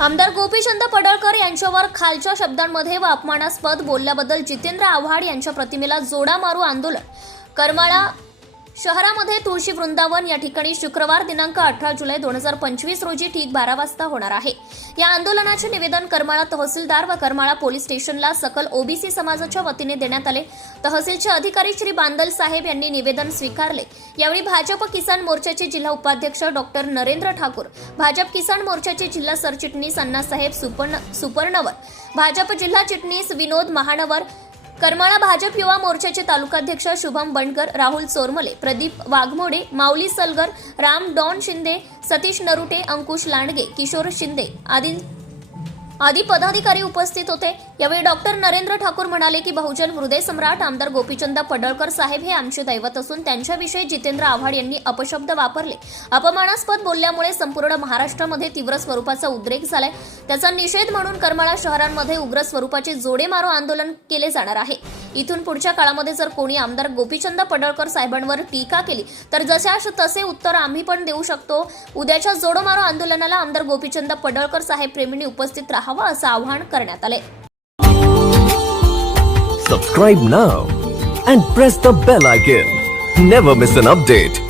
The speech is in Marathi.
आमदार गोपीचंद पडळकर यांच्यावर खालच्या शब्दांमध्ये व अपमानास्पद बोलल्याबद्दल जितेंद्र आव्हाड यांच्या प्रतिमेला जोडा मारू आंदोलन. करमाळा शहरामध्ये तुळशी वृंदावन या ठिकाणी शुक्रवार दिनांक अठरा जुलै दोन हजार पंचवीस रोजी ठीक बारा वाजता होणार आहे. या आंदोलनाचे निवेदन करमाळा तहसीलदार व करमाळा पोलीस स्टेशनला सकल ओबीसी समाजाच्या वतीने देण्यात आले. तहसीलचे अधिकारी श्री बांदल साहेब यांनी निवेदन स्वीकारले. यावेळी भाजप किसान मोर्चाचे जिल्हा उपाध्यक्ष डॉक्टर नरेंद्र ठाकूर भाजप किसान मोर्चाचे जिल्हा सरचिटणीस अण्णासाहेब सुपर्ण सुपर्णवर भाजप जिल्हा चिटणीस विनोद महानवर करमाळा भाजप युवा मोर्चाचे तालुकाध्यक्ष शुभम बंडकर राहुल चोरमले प्रदीप वाघमोडे माऊली सलगर राम डॉन शिंदे सतीश नरुटे अंकुश लांडगे किशोर शिंदे आदी आदी पदाधिकारी उपस्थित होते. यावेळी डॉक्टर नरेंद्र ठाकूर म्हणाले की बहुजन हृदय सम्राट आमदार गोपीचंद पडळकर साहेब हे आमचे दैवत असून त्यांच्याविषयी जितेंद्र आव्हाड यांनी अपशब्द वापरले. अपमानास्पद बोलल्यामुळे संपूर्ण महाराष्ट्रामध्ये तीव्र स्वरूपाचा उद्रेक झालाय. त्याचा निषेध म्हणून करमाळा शहरांमध्ये उग्र स्वरूपाचे जोडे मारो आंदोलन केले जाणार आहे. इथून पुढच्या काळामध्ये जर कोणी आमदार गोपीचंद पडळकर साहेबांवर टीका केली तर जशास तसे उत्तर आम्ही पण देऊ शकतो. उद्याच्या जोडो मारो आंदोलनाला आमदार गोपीचंद पडळकर साहेब प्रेमींनी उपस्थित राहावं असं आवाहन करण्यात आले. Subscribe now and press the bell icon never miss an update